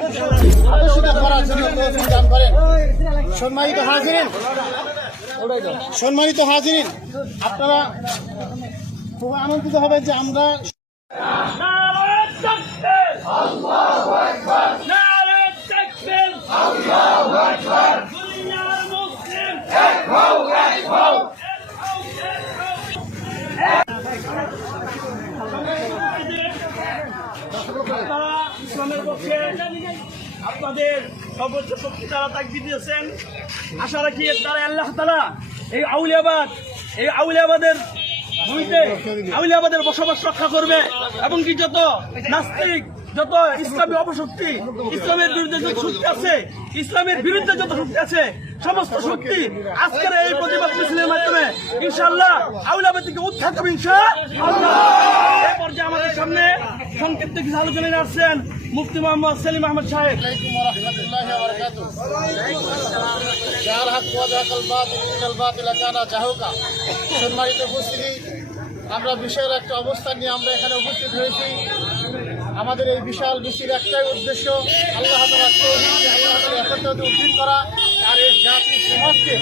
আদর্শিত করার জন্য তৌফিক দান করেন। সম্মানিত হাজিরিন, আপনারা খুব আনন্দিত হবেন যে আমরা ইসলামের পক্ষে আপনাদের সর্বোচ্চ শক্তি তারা তাকবীর দিয়েছেন। আশা রাখি তারা আল্লাহ তাআলা এই আউলিয়াবাদের ভূমিতে আউলিয়াবাদের বসবাস রক্ষা করবে এবং কি যত নাস্তিক, যত ইসলামী অপশক্তি, ইসলামের বিরুদ্ধে যত শক্তি আছে, ইসলামের বিরুদ্ধে যত শক্তি আছে, সমস্ত শক্তি আজকের এই প্রতিবাদ মিছিলের মাধ্যমে ইনশাআল্লাহ আউলিয়াবাদ থেকে উদ্ধার হবে ইনশাআল্লাহ। এই পর্যায়ে আমাদের সামনে সংক্ষিপ্ত কিছু আলোচনায় আসছেন মুফতি মোহাম্মদ সেলিম আহমদ সাহেব। সম্মানিত উপস্থিতি, আমরা বিশাল একটা অবস্থান নিয়ে আমরা এখানে উপস্থিত হয়েছি। আমাদের এই বিশাল মিছিল একটাই উদ্দেশ্য, আল্লাহ তাআলার তৌহিদ, আল্লাহ তাআলার একত্ববাদ উদ্ধার করা আর এই জাতি সমাজকে